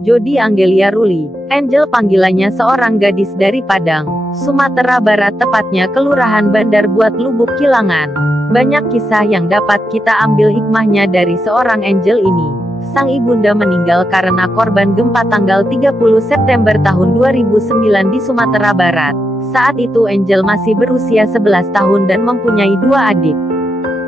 Jody Angelia Ruli, Angel panggilannya seorang gadis dari Padang, Sumatera Barat tepatnya Kelurahan Bandar Buat Lubuk Kilangan. Banyak kisah yang dapat kita ambil hikmahnya dari seorang Angel ini. Sang ibunda meninggal karena korban gempa tanggal 30 September tahun 2009 di Sumatera Barat. Saat itu Angel masih berusia 11 tahun dan mempunyai 2 adik.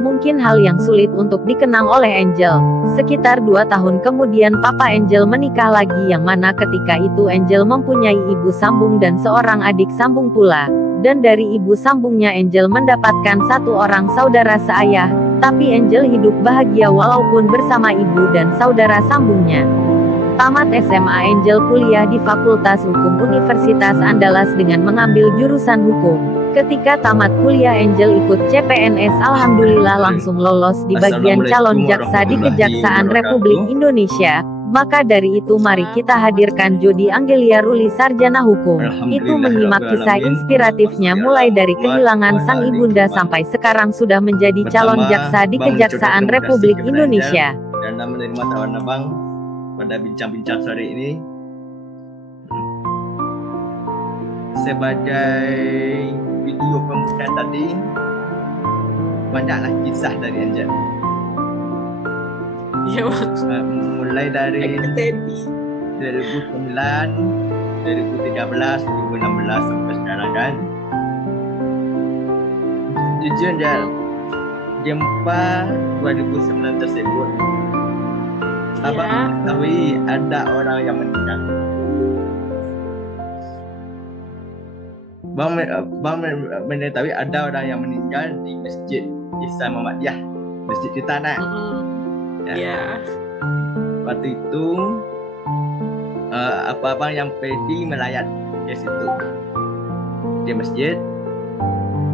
Mungkin hal yang sulit untuk dikenang oleh Angel. Sekitar 2 tahun kemudian Papa Angel menikah lagi, yang mana ketika itu Angel mempunyai ibu sambung dan seorang adik sambung pula. Dan dari ibu sambungnya Angel mendapatkan 1 orang saudara seayah. Tapi Angel hidup bahagia walaupun bersama ibu dan saudara sambungnya. Tamat SMA, Angel kuliah di Fakultas Hukum Universitas Andalas dengan mengambil jurusan hukum. Ketika tamat kuliah Angel ikut CPNS, alhamdulillah langsung lolos di bagian calon jaksa di Kejaksaan Republik Indonesia. Maka dari itu mari kita hadirkan Jody Angelia Ruli, sarjana hukum. Itu menyimak kisah inspiratifnya mulai dari kehilangan sang ibunda sampai sekarang sudah menjadi calon jaksa di Kejaksaan Republik Indonesia. Dan menerima tawaran abang pada bincang-bincang sore ini sebagai video pembukaan tadi. Banyaklah kisah dari Angel. Iya bang. Mulai dari 2009, 2013, 2016 sampai sekarang kan. Jujur Angel, gempa 2009 tersebut, abang mengetahui ada orang yang meninggal. Bang mengetahui ada orang yang meninggal di Masjid Ihsan Muhammadiyah, Masjid di Tanah. Ya. Waktu itu abang yang pergi melayat ke situ di masjid.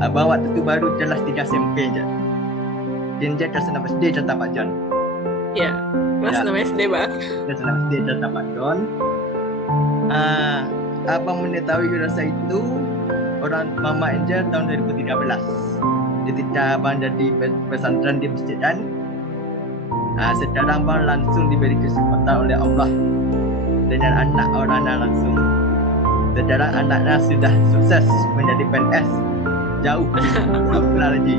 Abang waktu itu baru kelas 3 SMP je. Dia kelas 6 SD kata Pak John. Ya, kelas 6 SD bang. Kelas 6 SD kata Pak John. Abang mengetahui rasa itu orang Mama Angel tahun 2013. Ketika abang jadi pesantren di masjid kan, sekarang abang langsung diberi kesempatan oleh Allah dengan anak orangnya langsung. Sekarang anaknya sudah sukses menjadi PNS, jauh pula lagi.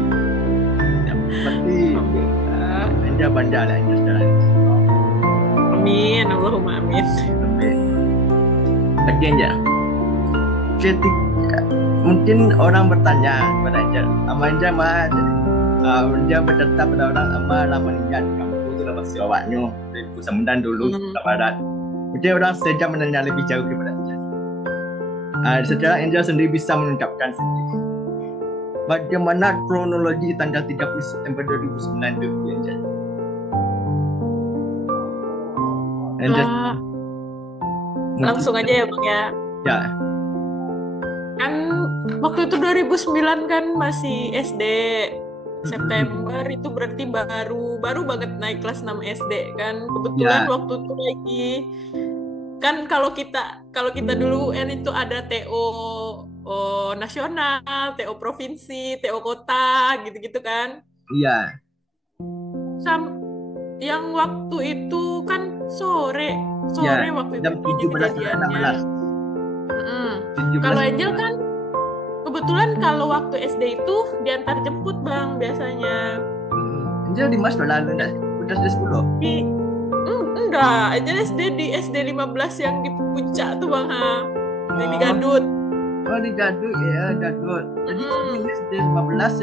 Seperti Angel bangga lah Angel sekarang. Amin, Allahumma amin. Lagi Angel, mungkin orang bertanya kepada Angel, Angel mah dia bercerita pada orang lama meninggal di kampung itu dapat siawaknya dari Pusamundan dulu ke barat. Mungkin orang saja menanya lebih jauh kepada Angel. Secara Angel sendiri bisa mengungkapkan sendiri bagaimana kronologi tanggal 30 September 2009 itu Angel. Langsung aja ya bang ya. Ya. Kan waktu itu 2009 kan masih SD. September itu berarti baru banget naik kelas 6 SD kan. Kebetulan waktu itu lagi kan kalau kita dulu itu ada TO nasional, TO provinsi, TO kota gitu-gitu kan. Iya. Yang waktu itu kan sore waktu itu jam 17.16. Kalau Angel kan kebetulan kalau waktu SD itu diantar jemput bang biasanya. Angel di Mas lalu udah SD 10? Enggak, Angel di SD 15 yang di puncak tuh bang yang di Gadut. Oh di Gadut ya, Gadut. Jadi SD 15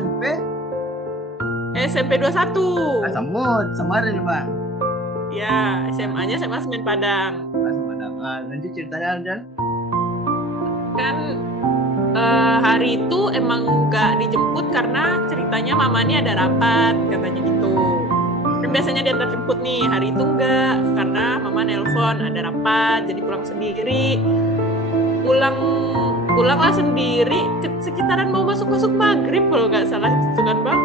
SMP 21. Sama ada nih bang. Ya, SMA-nya SMA Semen Padang. Nanti ceritanya Angel. Kan hari itu emang nggak dijemput karena ceritanya mamanya ada rapat katanya gitu. Kan biasanya diantar jemput nih, hari itu enggak karena mama nelpon ada rapat jadi pulang sendiri. Pulanglah sendiri sekitaran mau masuk maghrib kalau nggak salah itu kan bang.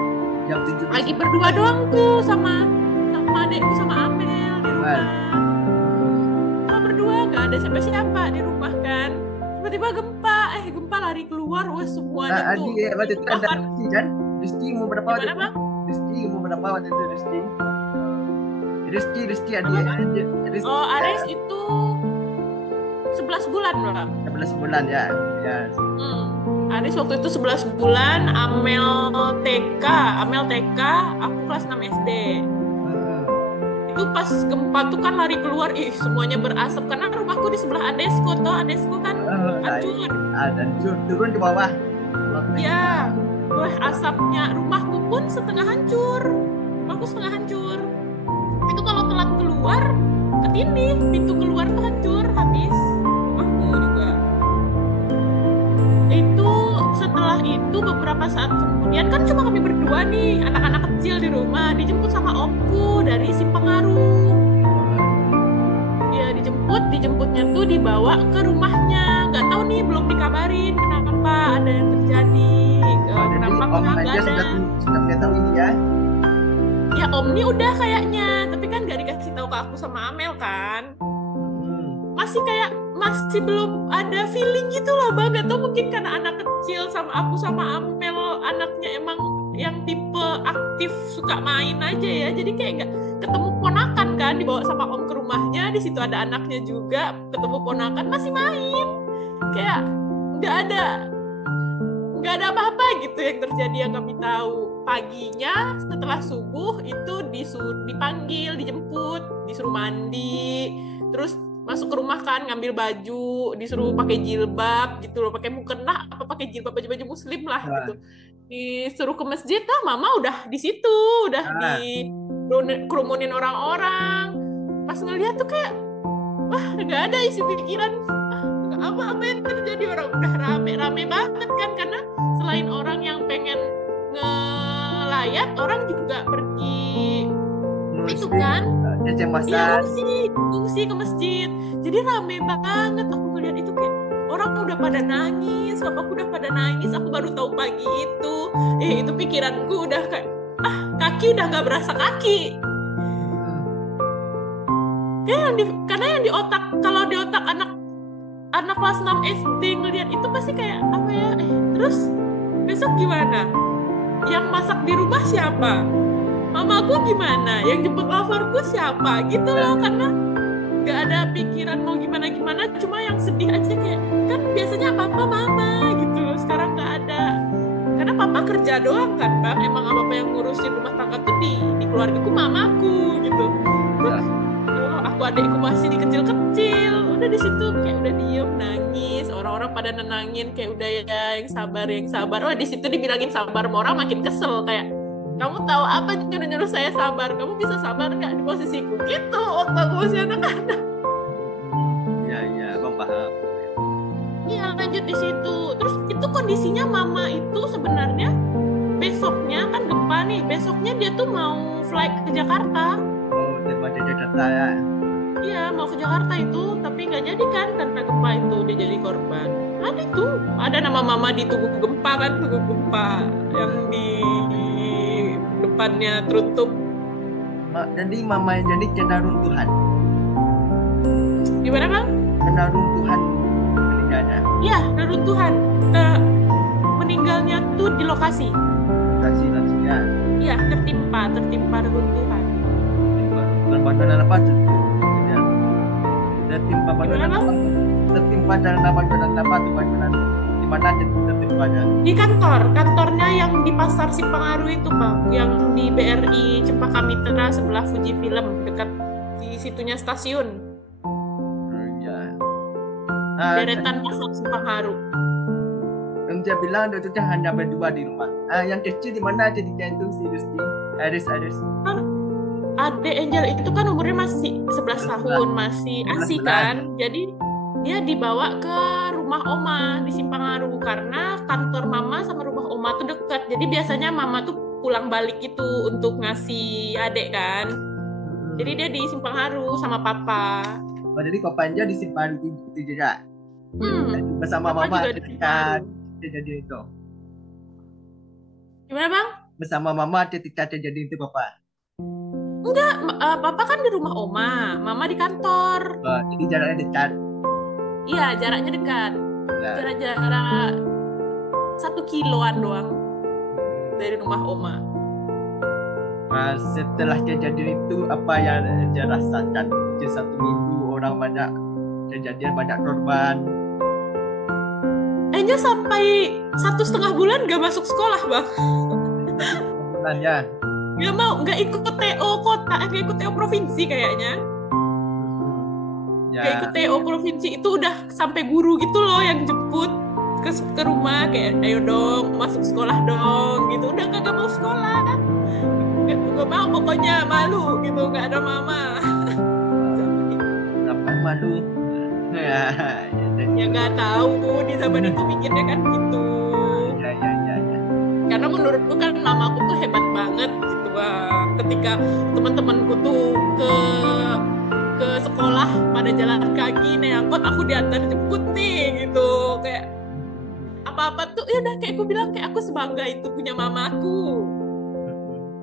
Lagi berdua doang tuh sama adekku sama Amel di rumah. Cuma berdua nggak ada siapa-siapa di rumah kan. Tiba-tiba gempa lari keluar, wah semuanya tuh. Waktu itu ada Rizky kan? Rizky umur berapa waktu itu? Bang? Rizky umur berapa waktu itu Rizky? Rizky adik. Oh Ares itu 11 bulan, Bang. 11 bulan ya. Ya. Aris waktu itu 11 bulan, Amel TK, aku kelas 6 SD. Itu pas gempa tuh kan lari keluar, semuanya berasap karena rumahku di sebelah Adesko kan hancur. Hancur, turun ke bawah. Ya, asapnya rumahku pun setengah hancur. Itu kalau telat keluar, ketindih, pintu keluar tuh hancur, habis. Rumahku juga. Itu setelah itu beberapa saat kemudian kan cuma kami berdua nih, anak-anak kecil di rumah, dijemput sama omku dari Simpengaru. Ya dijemputnya tuh dibawa ke rumahnya. Nggak tahu nih, belum dikabarin kenapa ada yang terjadi, kenapa nggak ada. Sudah tahu ini ya? Ya Om nih udah kayaknya, tapi kan nggak dikasih tahu ke aku sama Amel kan. Masih belum ada feeling gitu loh Bang. Gak tau mungkin karena anak kecil sama aku sama Amel anaknya emang yang tipe aktif suka main aja ya. Jadi kayak gak ketemu ponakan kan, dibawa sama Om ke rumahnya, di situ ada anaknya juga, ketemu ponakan masih main. Kayak gak ada apa-apa gitu yang terjadi yang kami tahu. Paginya setelah subuh itu dijemput, disuruh mandi, terus masuk ke rumah kan, ngambil baju, disuruh pakai jilbab gitu loh, pakai mukena apa pakai jilbab, baju muslim lah gitu. Disuruh ke masjid, mama udah di situ, udah dikerumunin orang-orang. Pas ngeliat tuh kayak nggak ada isi pikiran apa yang terjadi, orang udah rame banget kan, karena selain orang yang pengen ngelayat, orang juga pergi itu kan, ngungsi ke masjid. Jadi rame banget. Aku ngeliat itu kayak orang udah pada nangis, papaku udah pada nangis. Aku baru tahu pagi itu. Itu pikiranku udah kayak kaki udah nggak berasa kaki. Karena yang di otak, kalau di otak anak kelas 6 SD ngeliat itu pasti kayak apa ya? Terus besok gimana? Yang masak di rumah siapa? Mamaku gimana? Yang jemput loverku siapa? Gitu loh, karena gak ada pikiran mau gimana-gimana, cuma yang sedih aja kayak, kan biasanya papa mama gitu loh, sekarang gak ada. Karena papa kerja doang kan Bang, emang apa-apa yang ngurusin rumah tangga tuh di keluargaku mamaku gitu. Aku adikku masih kecil-kecil, udah di situ kayak udah diem nangis, orang-orang pada nenangin kayak udah ya yang sabar. Di situ dibilangin sabar, mau orang makin kesel kayak, kamu tahu apa nyuruh saya sabar? Kamu bisa sabar nggak di posisiku? Gitu, waktu aku masih anak-anak. Iya, Bang paham. Iya, lanjut di situ. Terus itu kondisinya mama itu sebenarnya besoknya kan gempa nih. Besoknya dia tuh mau flight ke Jakarta. Mau ke Jakarta ya? Iya, mau ke Jakarta itu, tapi nggak jadi kan karena gempa itu dia jadi korban. Ada nama mama di Tugu Gempa kan, Tugu Gempa yang di depannya tertutup. Jadi mama yang jadi kena runtuhan. Gimana Bang? Kena runtuhan meninggalnya. Iya, kena runtuhan. Meninggalnya tuh di lokasi. Lokasi langsung ya. Iya, tertimpa runtuhan. Bangunan apa tuh? Tertimpa bangunan apa? Tertimpa dalam bangunan apa tuh? Bangunan di mana tertimpanya? Di kantornya yang di Pasar Simpengaru itu Bang, yang di BRI Cempaka Mitra sebelah Fuji Film, dekat di situnya stasiun. Iya. Deretan Pasar Simpengaru. Dia bilang itu hanya berdua di rumah. Yang kecil di mana jadinya itu si Rizky? Aris. Adek Angel itu kan umurnya masih 11 tahun, masih ASI kan. Jadi dia dibawa ke rumah oma di Simpengaru karena kantor mama sama rumah oma tuh dekat. Jadi biasanya mama tuh pulang balik itu untuk ngasih adek kan. Jadi dia di Simpengaru sama papa. Jadi papanya di Simpengaru itu juga. Bersama papa mama ketika terjadi itu. Gimana Bang? Bersama mama ketika terjadi itu papa. Enggak, papa kan di rumah oma, mama di kantor. Jadi jaraknya dekat. Iya, jaraknya dekat. Jarak 1 kiloan doang dari rumah oma. Setelah kejadian itu, apa yang dia rasakan? 1 minggu orang banyak kejadian banyak korban. Angel sampai 1,5 bulan gak masuk sekolah bang. Bulan ya. Gak mau, gak ikut TO kota, gak ikut TO provinsi kayaknya. Ya. Gak ikut TO provinsi itu udah sampai guru gitu loh yang jemput ke rumah kayak ayo dong masuk sekolah dong gitu. Udah kagak mau sekolah. Gak mau pokoknya, malu gitu, gak ada mama. Kenapa malu? Ya gak tahu di zaman itu mikirnya kan gitu. Ya. Karena menurutku kan mamaku tuh hebat banget gitu bang. Ketika teman-temanku tuh ke sekolah pada jalan kaki naik angkot, aku diantar jemput nih gitu. Kayak apa-apa tuh ya udah kayak aku bilang kayak aku sebangga itu punya mamaku.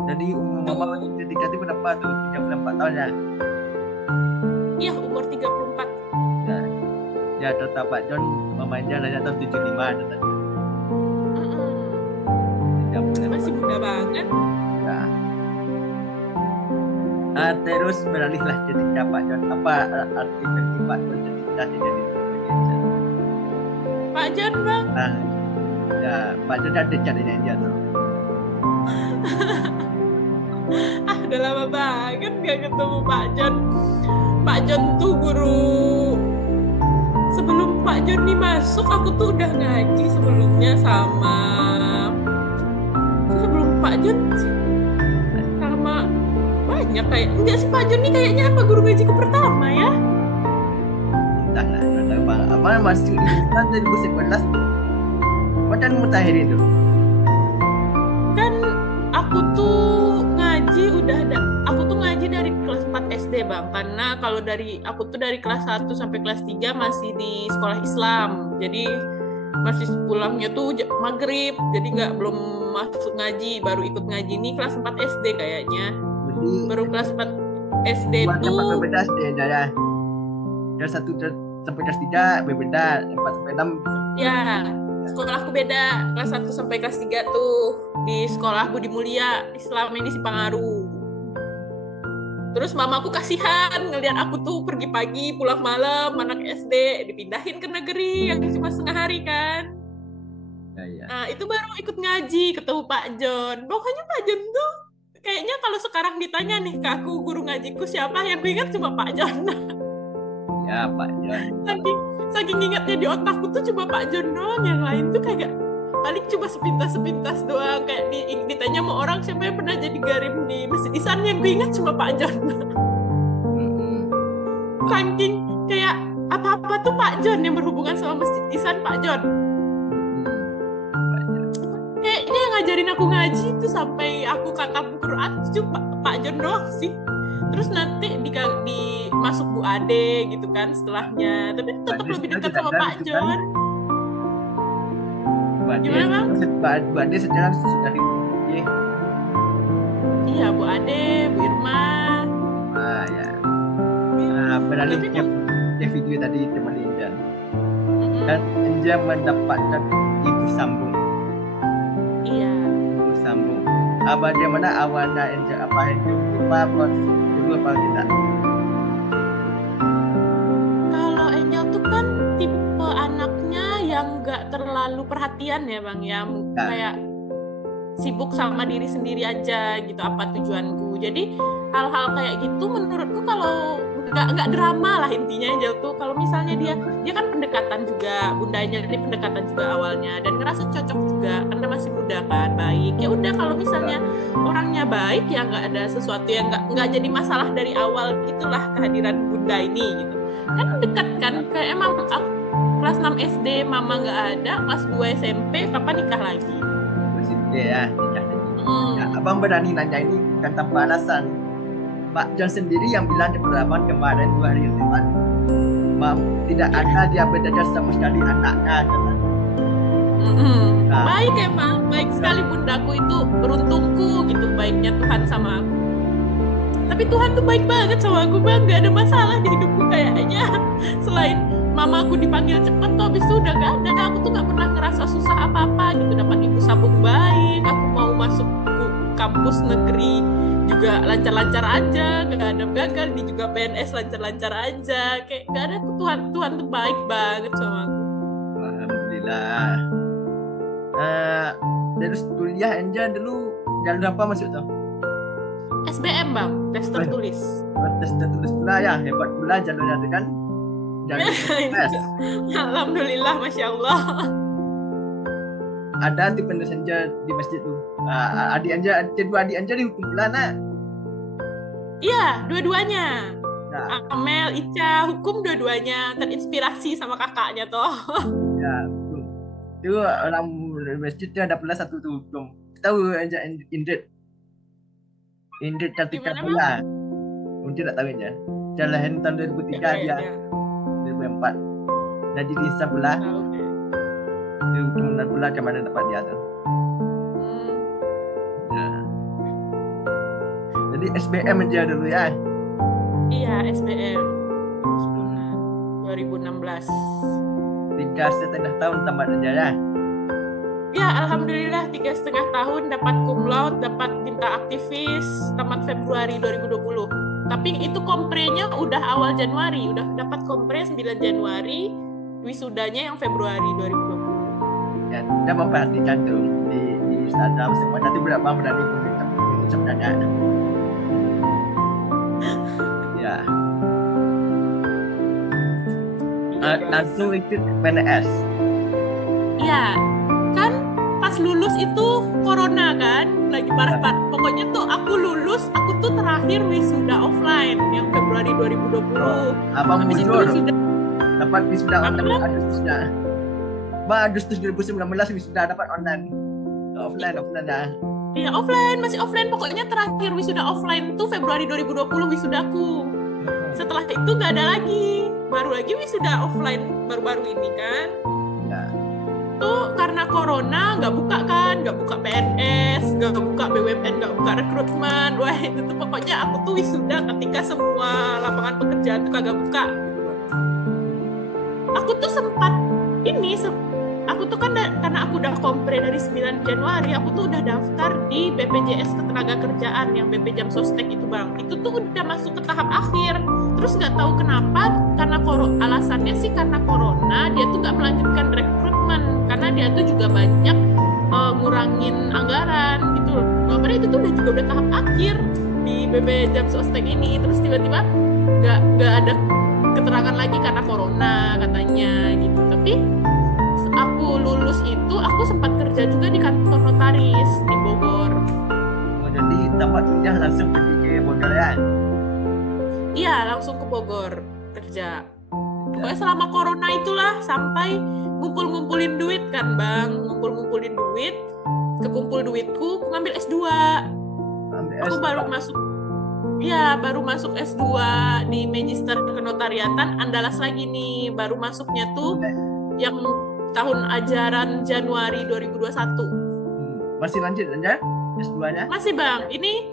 Jadi umur mama ketika itu berapa tuh? 34 tahun ya? Iya umur 34. Ya tetap Pak John mamanya hanya tahun 75 tetap. Masih muda banget. Ya. Terus beralihlah ketika Pak John, apa arti bagi Pak John ketika jadi manajer? Pak John bang. Nah, ya Pak John kan dekat dengan dia tuh. Udah lama banget gak ketemu Pak John. Pak John tuh guru. Sebelum Pak John nih masuk, aku tuh udah ngaji sebelumnya sama. Sebelum Pak John sama banyak kayak. Enggak sih Pak John nih kayaknya apa guru ngajiku pertama ya? Entahlah, apa masih kan 2011 Wadan mutahirin tuh. Kan aku tuh ngaji udah ada. Aku tuh ngaji dari kelas 4 SD bang. Karena kalau aku tuh dari kelas 1 sampai kelas 3 masih di sekolah Islam. Jadi masih pulangnya tuh maghrib. Jadi belum masuk ngaji. Baru ikut ngaji nih kelas 4 SD kayaknya. Jadi Baru kelas 4 SD tuh. berbeda SD ya. Kelas 1 sampai kelas 3 berbeda, 4 sampai 6. Ya, sekolahku beda. Kelas 1 sampai kelas 3 tuh di sekolah Budi Mulia Islam ini Sipangaru. Terus mamaku kasihan ngelihat aku tuh pergi pagi pulang malam anak SD dipindahin ke negeri yang cuma setengah hari kan. Ya. Nah itu baru ikut ngaji ketemu Pak John. Pokoknya Pak John tuh kayaknya kalau sekarang ditanya nih ke aku guru ngajiku siapa, yang gue ingat cuma Pak John. Ya Pak John. Saking ingatnya di otakku tuh cuma Pak John doang, yang lain tuh kayak paling cuma sepintas doang. Kayak ditanya sama orang siapa yang pernah jadi garim di Masjid Ihsan, yang gue ingat cuma Pak John. Saking kayak apa-apa tuh Pak John yang berhubungan sama Masjid Ihsan, Pak John. Kayaknya yang ngajarin aku ngaji itu sampai aku kata Quran itu Pak John doang sih. Terus nanti di masuk Bu Ade gitu kan setelahnya, tapi tetap lebih dekat sama Pak John. Gimana bang? Bu Ade sejarah sudah dipuji. Iya Bu Ade, Bu Irma. Ya. Beralih ke video tadi teman Injan. Dan Injan mendapatkan ibu sambung. Iya. Ibu sambung. Bagaimana awalnya Injan? Apa itu? Apa tidak? Kalau Angel tuh kan tipe anaknya yang nggak terlalu perhatian ya bang ya, kayak sibuk sama diri sendiri aja gitu apa tujuanku. Jadi hal-hal kayak gitu menurutku kalau nggak drama lah intinya Angel tuh. Kalau misalnya dia kan pendekatan juga, bundanya ini pendekatan juga awalnya dan ngerasa cocok juga karena masih muda kan, baik. Ya udah kalau misalnya orangnya baik ya nggak ada sesuatu yang nggak jadi masalah dari awal gitulah kehadiran bunda ini gitu. Kan dekat kan, kayak emang kelas 6 SD mama nggak ada, kelas 2 SMP kapan nikah lagi? Masih ya nikah lagi. Ya, abang berani nanya ini bukan tanpa alasan. Pak John sendiri yang bilang di pertemuan kemarin 2 hari yang lalu, tidak ada dia beda sama sekali anaknya. Nah. Baik emang, baik sekali bundaku itu, beruntungku gitu baiknya Tuhan sama aku. Tapi Tuhan tuh baik banget sama aku bang, gak ada masalah di hidupku kayaknya. Selain mamaku dipanggil cepet tuh habis itu udah gak ada, aku tuh gak pernah ngerasa susah apa-apa gitu. Dapat ibu sambung baik, aku mau masuk kampus negeri juga lancar-lancar aja, nggak ada gagal, di juga PNS lancar-lancar aja, kayak nggak ada, Tuhan tuh baik banget sama aku. Alhamdulillah. Terus kuliah Anja dulu jalur apa masuk tuh? SBM bang, tes tertulis. Tes tertulis pula ya, hebat pula jalurnya tuh kan. Jalur tes. Alhamdulillah, masya Allah. Ada tipe Anja di masjid tuh. Adik Anja, kedua adik Anja dihukum pula nak. Iya, dua-duanya. Nah, Amel, Ica, hukum dua-duanya, terinspirasi sama kakaknya toh. ya, hukum. Itu orang masjid itu ada pula satu tuh hukum. Tahu Anja Indrit Kartika Gimana, pula. Mungkin tak tahu aja. Jalan tahun 2003 dia, 2004. Jadi di Insta pula. Itu hukum pula kemana dapat dia tuh. Ya. Jadi SBM aja dulu ya. Iya, SBM 2016. 3,5 tahun tamat aja ya. Ya, alhamdulillah 3,5 tahun dapat cum laude, dapat bintang aktivis, tamat Februari 2020. Tapi itu komprenya udah awal Januari, udah dapat kompre 9 Januari, wisudanya yang Februari 2020. Ya, kita mau perhatikan tuh di Instagram semua nanti berapa berani sebenarnya. Ya. Langsung ikut PNS. Iya, kan pas lulus itu corona kan, lagi parah-parah. Pokoknya tuh aku lulus, aku tuh terakhir wisuda offline yang Februari 2020. Abang Habis itu mundur. wisuda Dapat wisuda online Apa? Agustusnya. Agustus 2019 wisuda dapat online. Offline ya. Iya, offline, masih offline. Pokoknya terakhir wisuda offline tuh Februari 2020 wisudaku. Setelah itu nggak ada lagi. Baru lagi wisuda offline baru-baru ini kan. Ya. Tuh karena corona nggak buka kan, nggak buka PNS, nggak buka BUMN, nggak buka rekrutmen. Wah itu tuh pokoknya aku tuh wisuda ketika semua lapangan pekerjaan tuh kagak buka. Aku tuh sempat aku tuh kan karena aku udah kompre dari 9 Januari, aku tuh udah daftar di BPJS Ketenagakerjaan yang BP Jam Sostek itu bang. Itu tuh udah masuk ke tahap akhir. Terus nggak tahu kenapa, karena alasannya sih karena corona dia tuh nggak melanjutkan rekrutmen karena dia tuh juga banyak ngurangin anggaran gitu loh. Padahal itu tuh udah tahap akhir di BP Jam Sostek ini. Terus tiba-tiba nggak ada keterangan lagi karena corona katanya gitu. Tapi aku lulus itu aku sempat kerja juga di kantor notaris di Bogor. Jadi dapat kuliah langsung pergi ke Bogor ya. Iya, langsung ke Bogor kerja. Pokoknya selama corona itulah sampai ngumpulin duit kan bang, ngumpulin duit, kekumpul duitku, aku ngambil S2. Aku baru masuk S2 di Magister Kenotariatan Andalas lagi nih, baru masuknya tuh yang tahun ajaran Januari 2021. Masih lanjut aja S2-nya? Masih bang, ini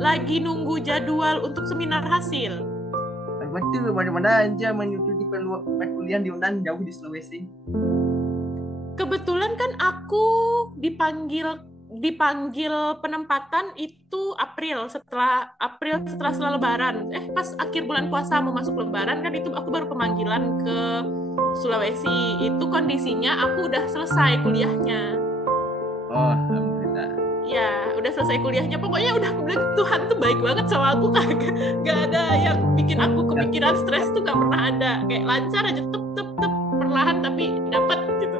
lagi nunggu jadwal untuk seminar hasil. Betul, bagaimana aja mengikuti kuliah di UNAN jauh di Sulawesi? Kebetulan kan aku dipanggil penempatan itu setelah Lebaran. Pas akhir bulan puasa mau masuk Lebaran kan itu aku baru pemanggilan ke Sulawesi. Itu kondisinya aku udah selesai kuliahnya. Oh, alhamdulillah. Ya, udah selesai kuliahnya. Pokoknya udah aku bilang Tuhan tuh baik banget sama aku. Gak ada yang bikin aku kepikiran stres tuh, gak pernah ada. Kayak lancar aja, tep perlahan tapi dapat gitu.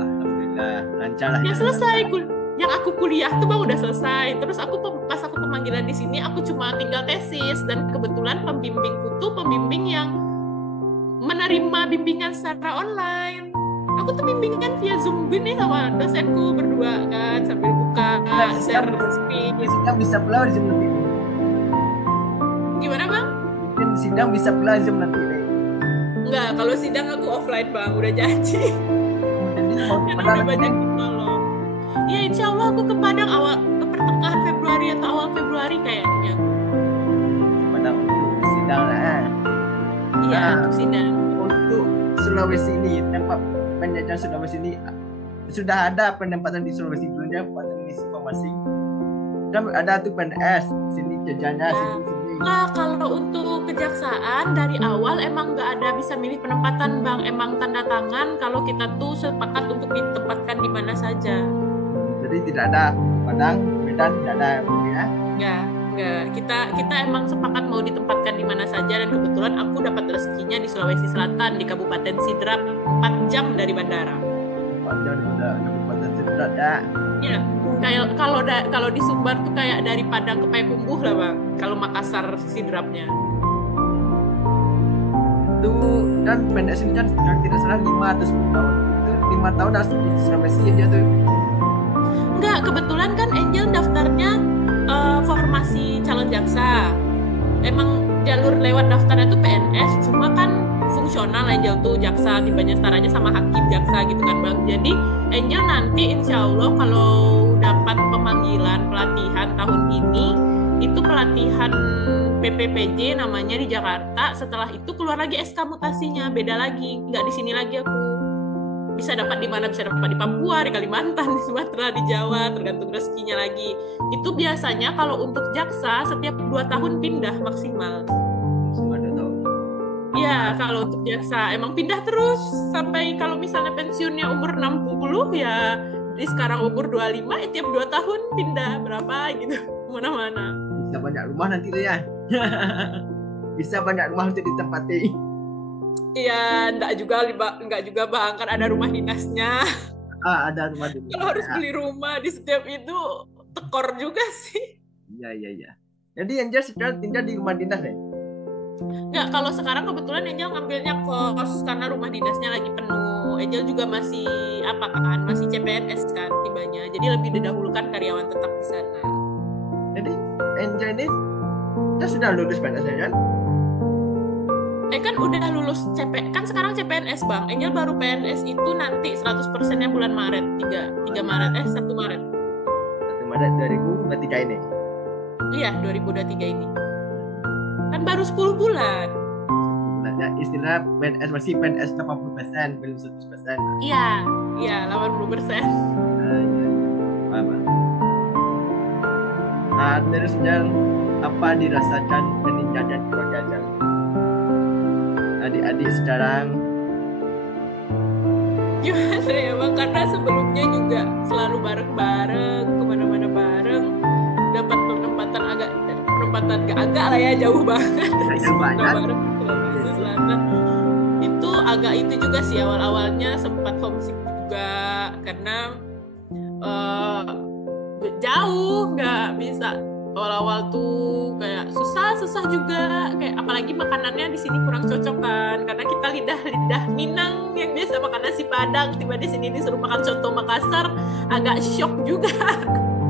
Alhamdulillah, lancar lah. Ya selesai yang aku kuliah tuh bang udah selesai. Terus pas aku pemanggilan di sini aku cuma tinggal tesis, dan kebetulan pembimbingku tuh pembimbing yang menerima bimbingan secara online. Aku tuh bimbingan via Zoom gini sama dosenku berdua kan, sambil buka share screen. Sidang bisa pula Zoom nanti. Gimana bang? Mungkin sidang bisa pula Zoom nanti deh. Enggak, kalau sidang aku offline bang, udah janji. Jadi mau Karena kemana udah banyak yang tolong. Ya insya Allah aku ke Padang ke pertengahan Februari atau awal Februari kayaknya. Padang untuk sidang lah. Iya, untuk sidang. Untuk Sulawesi ini, tempat penjajahan Sulawesi ini sudah ada penempatan di Sulawesi dulunya buat mengisi informasi. kan ada tuh PNS sini jajannya sini. Nah, kalau untuk kejaksaan dari awal emang nggak ada bisa milih penempatan Bang, emang tanda tangan kalau kita tuh sepakat untuk ditempatkan di mana saja. Jadi tidak ada Padang, Medan, tidak ada ya? Nggak. Kita emang sepakat mau ditempatkan di mana saja dan kebetulan aku dapat rezekinya di Sulawesi Selatan di Kabupaten Sidrap 4 jam dari bandara. 4 jam dari Kabupaten Sidrap ya. Iya, kayak kalau di Sumbar tuh kayak dari Padang ke Payakumbuh lah Bang. Kalau Makassar Sidrapnya. Itu kan PNS ini kan tidak salah 5 atau 10 tahun. Itu 5 tahun harus di Sulawesi aja tuh. Enggak, kebetulan kan Angel daftarnya formasi calon jaksa. Emang jalur lewat daftarnya tuh PNS, cuma kan fungsional Angel tuh jaksa, tiba-tiba setaranya sama hakim jaksa gitu kan Bang. Jadi Angel nanti insya Allah kalau dapat pemanggilan pelatihan tahun ini, itu pelatihan PPPJ namanya di Jakarta. Setelah itu keluar lagi SK mutasinya, beda lagi, nggak di sini lagi aku. Bisa dapat di mana, bisa dapat di Papua, di Kalimantan, di Sumatera, di Jawa, tergantung rezekinya lagi. Itu biasanya kalau untuk jaksa setiap 2 tahun pindah maksimal. Cuma 2 tahun. Iya, kalau untuk jaksa emang pindah terus sampai kalau misalnya pensiunnya umur 60 ya di sekarang umur 25 ya tiap 2 tahun pindah berapa gitu, mana-mana. Bisa banyak rumah nanti tuh ya. Bisa banyak rumah untuk ditempati. Iya, enggak juga Bang, kan ada rumah dinasnya. Ada rumah dinas. Kalau harus beli rumah di setiap itu tekor juga sih. Iya. Jadi Angel sekarang tinggal di rumah dinas ya? Enggak, kalau sekarang kebetulan Angel ngambilnya kos karena rumah dinasnya lagi penuh. Angel juga masih masih CPNS kan tibanya. Jadi lebih didahulukan karyawan tetap di sana. Jadi Angel ini sudah lulus PNS kan? Kan udah lulus kan sekarang CPNS Bang. Angel baru PNS itu nanti 100%-nya bulan Maret, 1 Maret 2023 ini. Iya, 2023 ini. Kan baru 10 bulan. Ya, istilah PNS masih PNS 80%, belum 100%. Iya, 80%. Terusnya apa dirasakan menikah dan keluarga Angel? Adik-adik sekarang gimana ya Bang, karena sebelumnya juga selalu bareng-bareng kemana-mana bareng, dapat penempatan agak lah ya, jauh banget dari Sumatera Barat ke Sulawesi Selatan. Itu agak itu juga sih, awal-awalnya sempat homesick juga karena jauh, nggak bisa. Awal-awal tuh kayak susah juga, kayak apalagi makanannya di sini kurang cocok kan, karena kita lidah Minang yang biasa makan nasi Padang, tiba di sini disuruh makan soto Makassar, agak shock juga.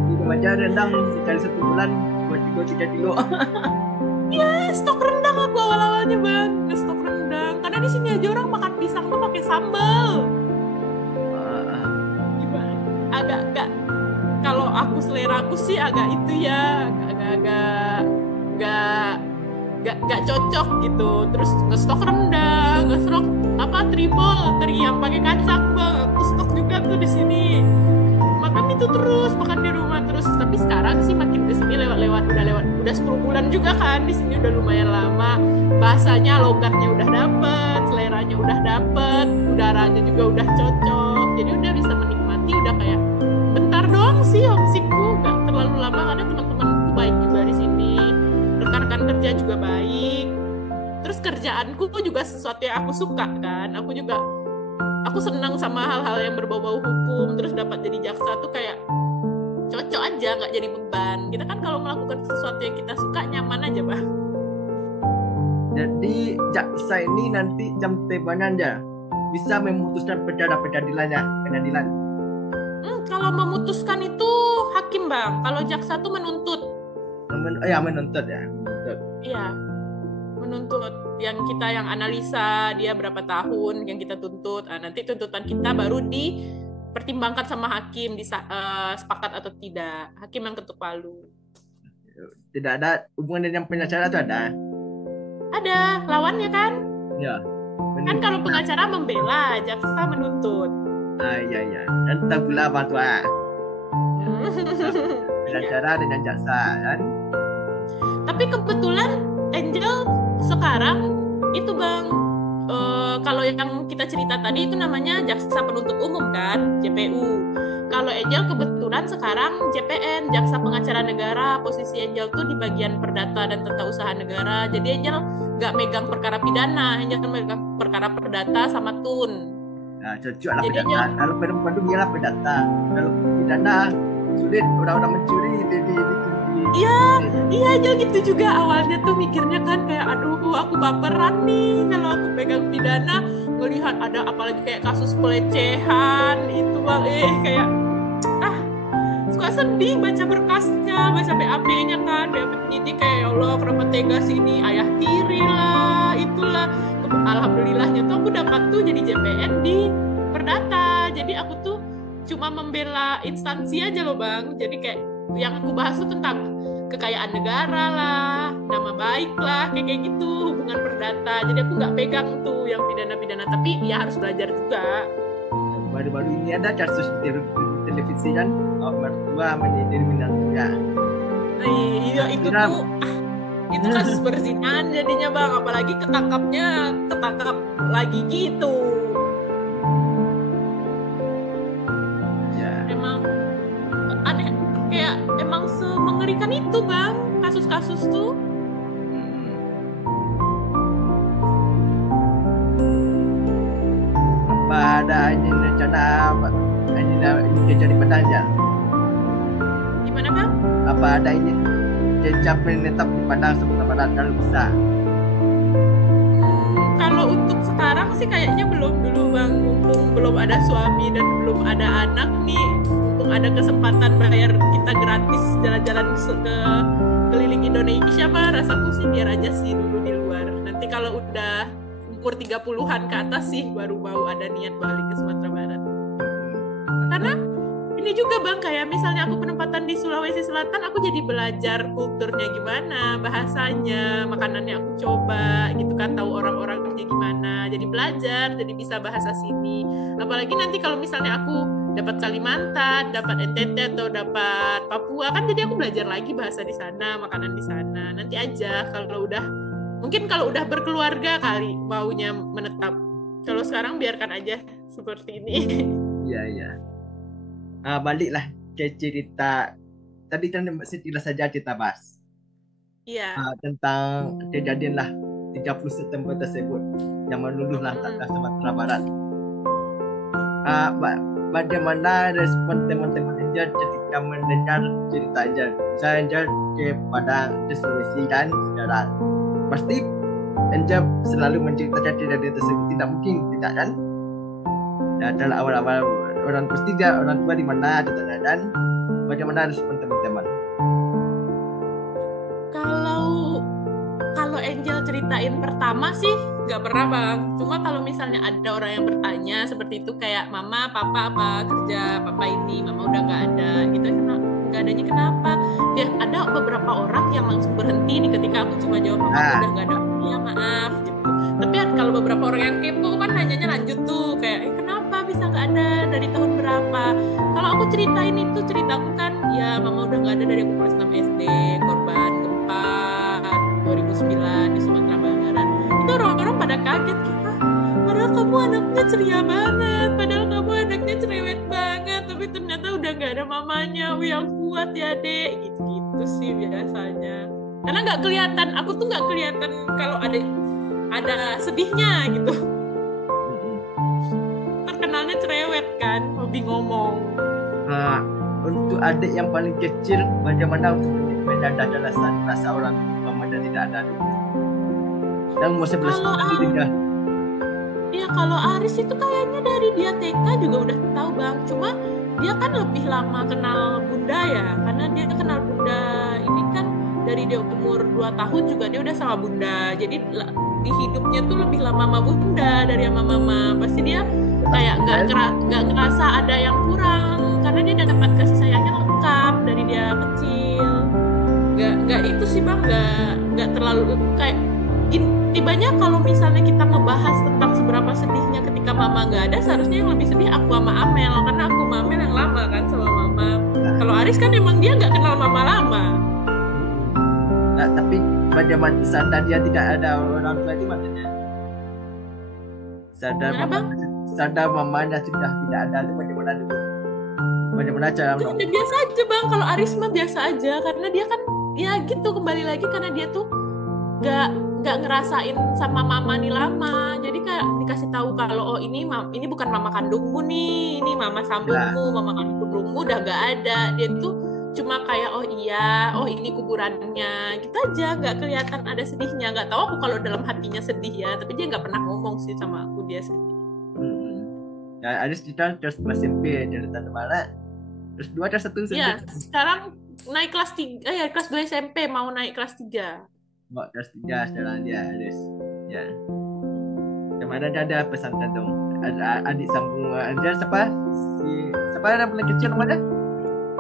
Di rumah aja rendang sekali 1 bulan 2 kilo. Iya, stok rendang aku awal-awalnya Bang, stok rendang, karena di sini aja orang makan pisang tuh pakai sambal. Gimana? Agak kalau aku selera aku sih agak itu ya, agak cocok gitu. Terus ngestok rendang, ngestok tribol teri yang pakai kacang Bang, aku stok juga tuh di sini. Makan itu terus, makan di rumah terus. Tapi sekarang sih makin ke sini udah 10 bulan juga kan di sini, udah lumayan lama. Bahasanya, logatnya udah dapet, seleranya udah dapet, udaranya juga udah cocok. Jadi udah bisa menikmati, udah kayak bentar doang sih homesickku, nggak terlalu lama karena teman-temanku baik juga di sini, rekan-rekan kerja juga baik. Terus kerjaanku juga sesuatu yang aku suka kan, aku senang sama hal-hal yang berbau-bau hukum. Terus dapat jadi jaksa tuh kayak cocok aja, nggak jadi beban. Kita kan kalau melakukan sesuatu yang kita suka nyaman aja Bang. Jadi jaksa ini nanti jam terbangnya aja bisa memutuskan pengadilan. Kalau memutuskan itu hakim Bang. Kalau jaksa tuh menuntut. Menuntut. Iya, menuntut. Yang kita yang analisa dia berapa tahun yang kita tuntut. Nanti tuntutan kita baru dipertimbangkan sama hakim, sepakat atau tidak. Hakim yang ketuk palu. Tidak ada hubungan dengan pengacara tuh ada? Ada, lawannya kan? Ya. Kan kalau pengacara membela, jaksa menuntut. Iya. Dan tabula apa tuh? Cara dengan jaksa kan. Tapi kebetulan Angel sekarang itu Bang, kalau yang kita cerita tadi itu namanya jaksa penuntut umum kan, JPU. Kalau Angel kebetulan sekarang JPN, jaksa pengacara negara. Posisi Angel tuh di bagian perdata dan tata usaha negara. Jadi Angel nggak megang perkara pidana, Angel megang perkara perdata sama tun. Nah, cocok lah perdata. Kalau perempuan itu biarlah perdata. Kalau pidana sulit, orang-orang mencuri di Iya aja gitu juga awalnya tuh mikirnya kan kayak aduh aku baperan nih kalau aku pegang pidana melihat ada apalagi kayak kasus pelecehan itu Bang, kayak suka sedih baca berkasnya, baca BAP-nya kan, BAP penyidik kayak ya Allah kenapa tega sini, ayah tiri lah itulah. Alhamdulillahnya tuh aku dapat tuh jadi JPN di perdata, jadi aku tuh cuma membela instansi aja loh Bang. Jadi kayak yang aku bahas tuh tentang kekayaan negara lah, nama baik lah, kayak gitu, hubungan perdata. Jadi aku nggak pegang tuh yang pidana-pidana, tapi ya harus belajar juga. Baru-baru ini ada kasus di televisi kan, mertua menyindir menantunya. Iya itu tuh, itu kasus perzinahan jadinya Bang, apalagi ketangkap lagi gitu. Kayak emang semengerikan itu Bang kasus-kasus tuh. Apa ada ini rencana ini jadi penanya? Gimana Bang? Apa ada ini jenjang menetap di Padang sebentar kalau bisa? Kalau untuk sekarang sih kayaknya belum dulu Bang, mumpung belum ada suami dan belum ada anak nih. Ada kesempatan bayar kita gratis jalan-jalan ke keliling Indonesia mah rasaku sih biar aja sih dulu di luar. Nanti kalau udah umur 30-an ke atas sih baru mau ada niat balik ke Sumatera Barat. Karena ini juga Bang, kayak misalnya aku penempatan di Sulawesi Selatan, aku jadi belajar kulturnya gimana, bahasanya, makanannya aku coba gitu kan, tahu orang-orangnya gimana, jadi belajar, jadi bisa bahasa sini. Apalagi nanti kalau misalnya aku dapat Kalimantan, dapat NTT atau dapat Papua kan, jadi aku belajar lagi bahasa di sana, makanan di sana. Nanti aja kalau udah berkeluarga kali maunya menetap. Kalau sekarang biarkan aja seperti ini. Iya. Baliklah ke cerita tadi kan sekilas saja kita bahas. Iya. Tentang kejadian lah 30 September tersebut yang meluluhlah tata Sumatera Barat. Bagaimana respon teman-teman Angel ketika mendengar cerita Angel? Misalnya Angel ke Padang, ke Sulawesi dan saudara. Pasti Angel selalu menceritakan kejadian tersebut, tidak mungkin tidak kan? Dalam awal-awal orang tua di mana dan bagaimana respon teman-teman? Kalau Angel ceritain pertama sih nggak pernah Bang. Cuma kalau misalnya ada orang yang bertanya seperti itu kayak Mama, Papa apa kerja Papa ini, Mama udah nggak ada gitu, nggak adanya kenapa? Ya ada beberapa orang yang langsung berhenti nih ketika aku cuma jawab Mama udah nggak ada, ya maaf gitu. Tapi kalau beberapa orang yang kepo kan nanyanya lanjut tuh kayak kenapa bisa nggak ada dari tahun berapa? Kalau aku ceritain itu ceritaku kan ya Mama udah nggak ada dari aku kelas 6 SD, korban gempa 2009 di Sumatera Barat. Itu orang-orang pada kaget kita. Padahal kamu anaknya ceria banget, padahal kamu anaknya cerewet banget, tapi ternyata udah nggak ada mamanya. Yang kuat ya Dek, gitu-gitu sih biasanya. Karena nggak kelihatan, aku tuh nggak kelihatan kalau ada sedihnya gitu. Terkenalnya cerewet kan, hobi ngomong. Untuk adik yang paling kecil, bagaimana untuk menjaga rasa orang tua dan tidak ada adik? Yang mau 11 tahun juga. Iya, kalau Aris itu kayaknya dari dia TK juga udah tahu Bang. Cuma dia kan lebih lama kenal Bunda ya, karena dia kenal Bunda ini kan dari dia umur 2 tahun juga dia udah sama Bunda. Jadi di hidupnya tuh lebih lama sama Bunda dari sama Mama. Pasti dia kayak nggak ngerasa ada yang kurang karena dia udah dapat kasih sayangnya lengkap dari dia kecil. Nggak itu sih Bang, nggak terlalu kayak tibanya kalau misalnya kita ngebahas tentang seberapa sedihnya ketika Mama nggak ada, seharusnya yang lebih sedih aku sama Amel, karena aku sama Amel yang lama kan sama Mama. Kalau Aris kan emang dia nggak kenal mama lama. Nah, tapi bagaimana sadar dia tidak ada orang tua itu maksudnya? Kenapa? Sadar mamanya sudah tidak ada itu bagaimana dulu? Bagaimana cara Itu udah biasa aja bang. Kalau Aris mah biasa aja karena dia kan ya gitu kembali lagi karena dia tuh nggak ngerasain sama mama nih lama. Jadi kayak dikasih tahu kalau oh ini bukan mama kandungmu nih, ini mama sambungmu, mama kandungmu udah nggak ada. Dia tuh cuma kayak oh iya, oh ini kuburannya, gitu aja, nggak kelihatan ada sedihnya. Nggak tahu aku kalau dalam hatinya sedih ya, tapi dia nggak pernah ngomong sih sama aku dia sedih. Ya Aris kita terus SMP dari Tante Mala. Terus 2 terus 1 Iya, sekarang naik kelas 3, kelas 2 SMP mau naik kelas 3. Mau kelas 3 sekarang dia Aris. Ya. Kemarin ada pesantren dong. Ada adik sambung aja siapa yang paling kecil namanya?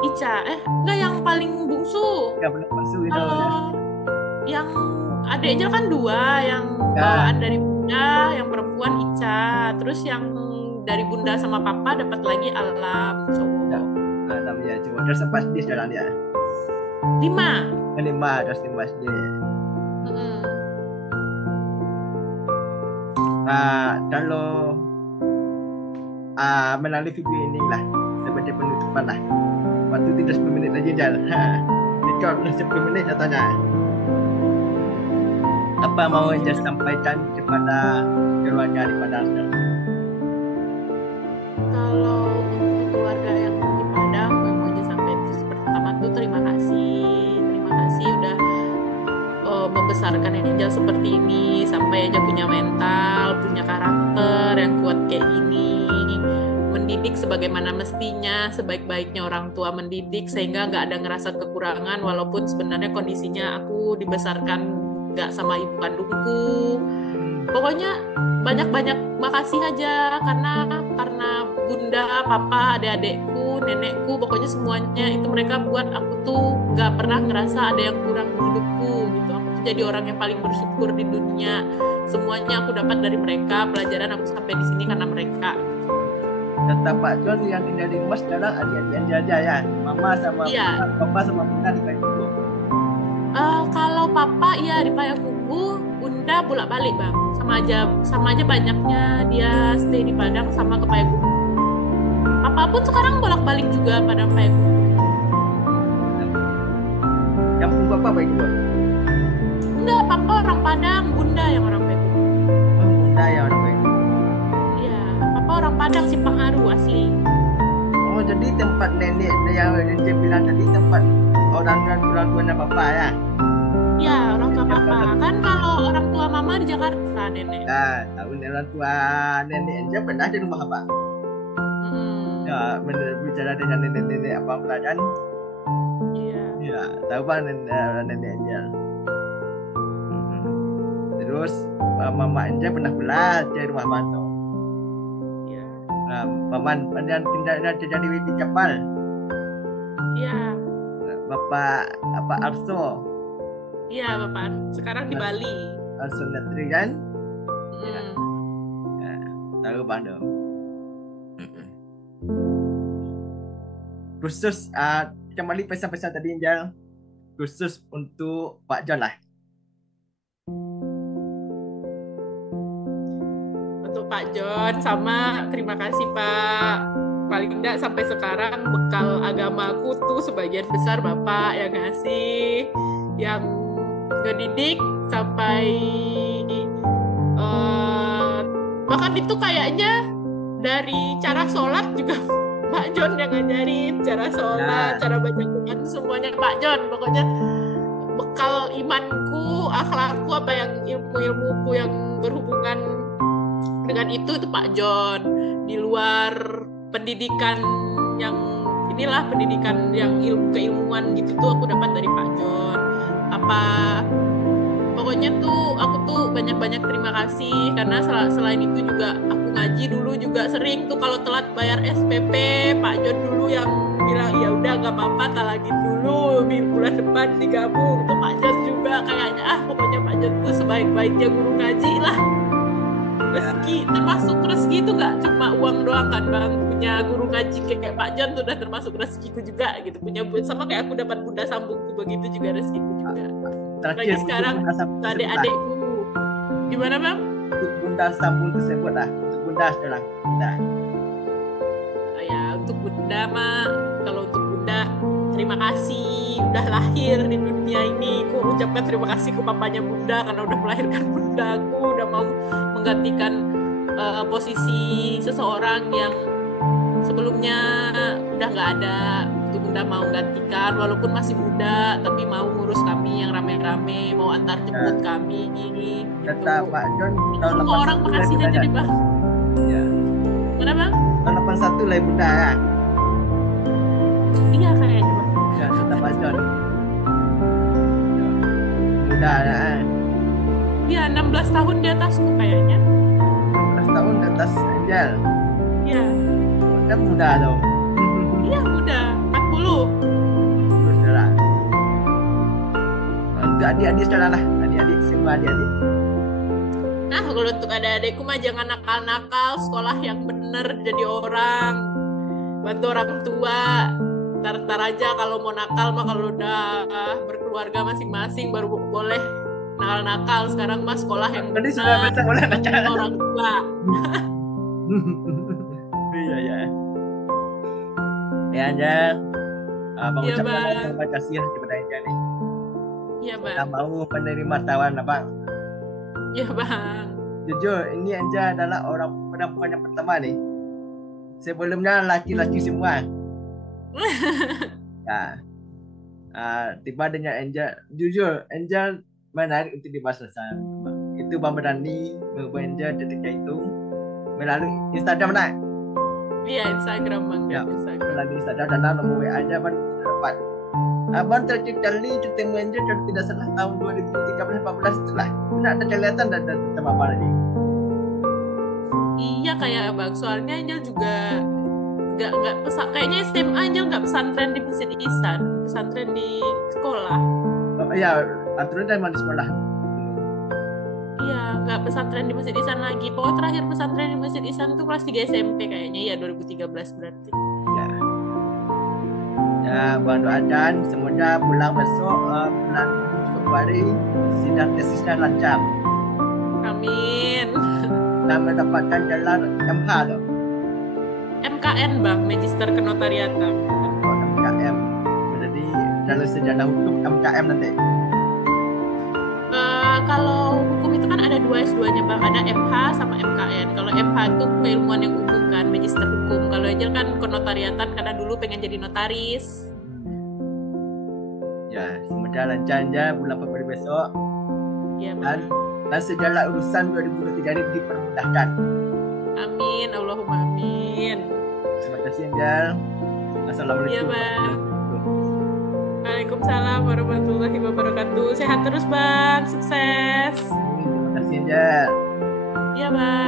Ica, enggak yang paling bungsu. Enggak paling bungsu itu. Yang adiknya kan 2, yang bawaan dari bunda, yang perempuan Ica, terus yang dari bunda sama papa dapat lagi Alam cowok. Namanya cuma terus 4 SD sekarang dia. 5 terus 5 SD. Kalau melalui video ini lah sebagai penutupan lah. Waktu tidak 10 menit lagi Jal. Record 10 menit katanya. Apa mau Jal sampaikan kepada keluarga di Padang? Kalau untuk keluarga yang di Padang mau aja sampai itu pertama tuh terima kasih udah membesarkan Angel seperti ini sampai aja punya mental, punya karakter yang kuat kayak gini, mendidik sebagaimana mestinya, sebaik-baiknya orang tua mendidik sehingga nggak ada ngerasa kekurangan walaupun sebenarnya kondisinya aku dibesarkan nggak sama ibu kandungku. Pokoknya banyak-banyak makasih aja karena bunda, papa, adik-adikku, nenekku, pokoknya semuanya itu mereka buat aku tuh nggak pernah ngerasa ada yang kurang di hidupku gitu. Aku tuh jadi orang yang paling bersyukur di dunia. Semuanya aku dapat dari mereka, pelajaran aku sampai di sini karena mereka. Kata Pak John yang tinggal di rumah sekarang adik-adik aja ya, mama sama papa sama bunda di Payakumbuh. Kalau papa ya di Payakumbuh, bunda bolak-balik bang. Sama aja banyaknya dia stay di Padang sama ke Payakumbuh. Papa pun sekarang bolak-balik juga pada Payakumbuh. Yang papa Payakumbuh? Enggak, papa orang Padang, bunda yang orang Payakumbuh. Bunda yang orang Payakumbuh. Iya, papa orang Padang Simpang Haru asli. Oh, jadi tempat nenek yang dia bilang tadi tempat orang tuanya papa ya? Iya, orang tua papa. Kan kalau orang tua mama di Jakarta, nenek. Nah, tahu orang tua nenek aja pernah di rumah apa? Ya, bicara dengan nenek-nenek apa kan? Iya. Ya, tahu kan nenek aja. Terus mama aja pernah belajar di rumah Manto. Iya. Nah, paman yang tinggalnya jadi di Capal. Iya. Bapak Arso. Iya, Bapak. Sekarang di Bali. Arso Netri kan? Ya, tahu Bang dong. Khusus kembali pesan-pesan tadi yang khusus untuk Pak John lah. Untuk Pak John sama terima kasih Pak. Paling enggak sampai sekarang bekal agamaku tuh sebagian besar Bapak yang ngasih, yang ngedidik sampai bahkan itu kayaknya dari cara sholat juga Pak John yang ngajarin cara sholat, cara baca Quran, semuanya Pak John. Pokoknya bekal imanku, akhlakku, apa yang ilmu-ilmuku yang berhubungan dengan itu Pak John. Di luar pendidikan yang inilah, pendidikan yang keilmuan gitu tuh aku dapat dari Pak John. Pokoknya tuh aku tuh banyak-banyak terima kasih karena selain itu juga aku ngaji dulu juga sering tuh kalau telat bayar SPP, Pak John dulu yang bilang ya udah nggak apa-apa talagin dulu bulan depan digabung. Itu Pak John juga kayaknya pokoknya Pak John tuh sebaik-baiknya guru ngaji lah. Termasuk rezeki itu nggak cuma uang doang kan bang, punya guru ngaji kayak Pak John tuh udah termasuk rezekiku juga gitu, punya sama kayak aku dapat bunda sambungku begitu juga rezekiku juga. Terakhir Lagi sekarang bunda sambung tersebut lah. adik-adikku gimana bang? Untuk bunda sambung tersebut lah. Untuk bunda sekarang. Bunda. Ya untuk bunda mah, kalau untuk bunda terima kasih udah lahir di dunia ini. Aku ucapkan terima kasih ke papanya bunda karena udah melahirkan bundaku, udah mau menggantikan posisi seseorang yang sebelumnya udah nggak ada. Itu bunda mau gantikan walaupun masih muda, tapi mau ngurus kami yang rame-rame, mau antar jemput kami ini. Kata Pak John tahun Semua orang 81 makasih lah aja deh bunda. bang. Ya. Mana bang? Tahun 81 lah bunda ya. Iya kayaknya bang. Ya, kata Pak John. Ya. Muda ya. Iya 16 tahun di atasku kayaknya. 16 tahun di atas Angel. Iya. Kan muda loh. Iya udah 40. Terus lah. Untuk adik-adik sekarang lah. Adik-adik semua adik-adik. Nah kalau untuk adik-adikku mah jangan nakal-nakal, sekolah yang bener jadi orang, bantu orang tua. Ntar aja kalau mau nakal mah kalau udah berkeluarga masing-masing baru boleh nakal-nakal. Sekarang mah sekolah yang Tadi semua bener, bahasa boleh baca. bantu orang tua. Iya ya. Ya Angel. Abang Iya, ucapkan Bang. terima kasih kepada Angel nih. Iya Kita bang, mau menerima tawaran abang. iya bang. Jujur, ini Angel adalah orang perempuan yang pertama nih. Sebelumnya laki-laki semua. Ya. Tiba dengan Angel. Jujur, Angel menarik untuk dibahas bersama. Itu Bang berani menghubungi Angel ketika itu melalui Instagram nak. Iya Instagram bang, Ya. Instagram. Melalui Instagram dan nomor WA aja Bang dapat. Abang terakhir kali ketemu Angel kalau tidak salah tahun 2013-14 itulah. Tidak ada kelihatan dan sama apa lagi. Iya kayak bang, soalnya Angel juga nggak pesan, kayaknya SMA Angel nggak pesantren di Masjid Ihsan, pesantren di sekolah. Ya, aturan dan di sekolah. Iya, nggak pesantren di Masjid Ihsan lagi. Pokoknya terakhir pesantren di Masjid Ihsan tuh kelas 3 SMP kayaknya, ya 2013 berarti. Ya. Ya, Bang doakan semoga pulang besok bulan Februari sidang tesisnya lancar Amin. dan mendapatkan jalan MH loh. MKN bang, Magister Kenotariatan. Oh, MKM. Jadi jalur sejarah hukum MKM nanti. Kalau hukum itu kan ada 2 S2-nya bang, ada MH sama MKN. Kalau MH itu keilmuan yang umum kan, Magister Hukum. Kalau Angel kan Kenotariatan karena dulu pengen jadi notaris. Ya, semoga lancar aja bulan Februari besok Iya dan bang. segala urusan 2023 ini dipermudahkan. Amin, Allahumma amin. Terima kasih Angel. Assalamualaikum. Iya bang. Waalaikumsalam warahmatullahi wabarakatuh. Sehat terus bang, sukses. Terima kasih Angel. Iya bang.